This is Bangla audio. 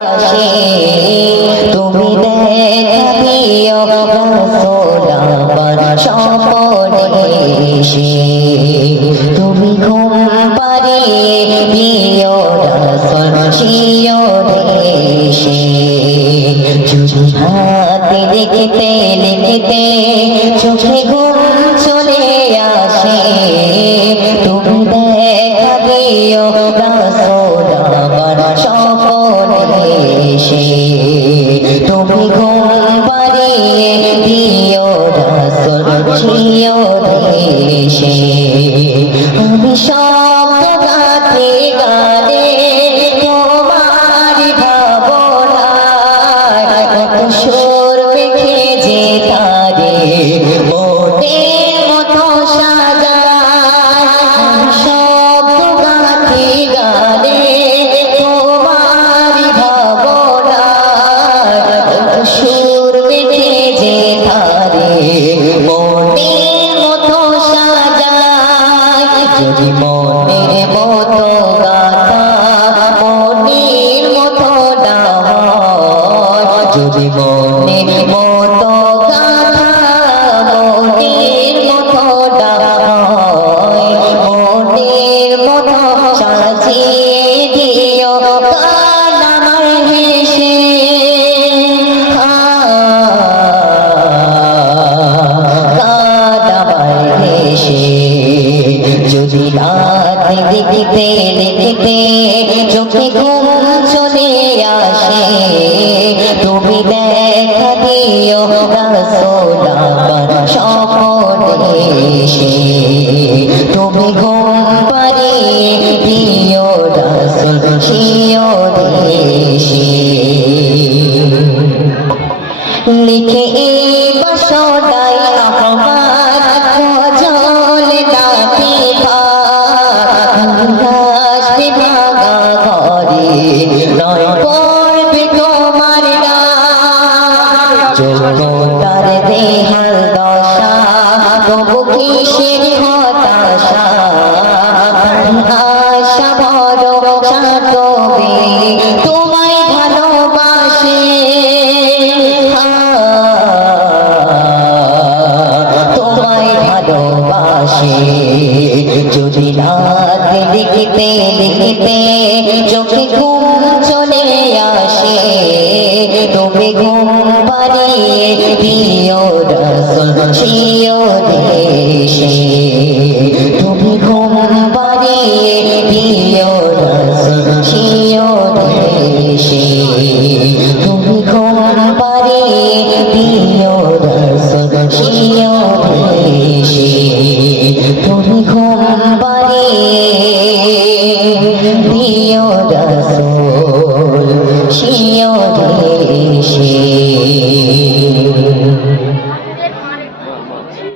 আসে, তুমি দেখা দিও রসোল এসে। তুমি ঘুম পাড়িয়ে দিও রসন শিও দেশে হাতে দেখতে দেখতে চোখে ঘুম চলে আসে। তুমি দেখা দিও স্বপনে এসে তুমি যদি মনের মতো গাথা রাত দেখতে চোখে ঘুম চলে আসে। তুমি দেখা দিও রসোল আমার এসে। তুমি ঘুম পাড়িয়ে দিও রসোল দেশে লিখে নয় পড়বে তোমার গান। তার দেহাল দশা তবু কিসের ভালোবাসে যদি রাত লিখতে লিখতে চোখে ঘুম চলে আসে, তবে ঘুম পাড়িয়ে দিও রসল শিও দেশে। ওঠে সে।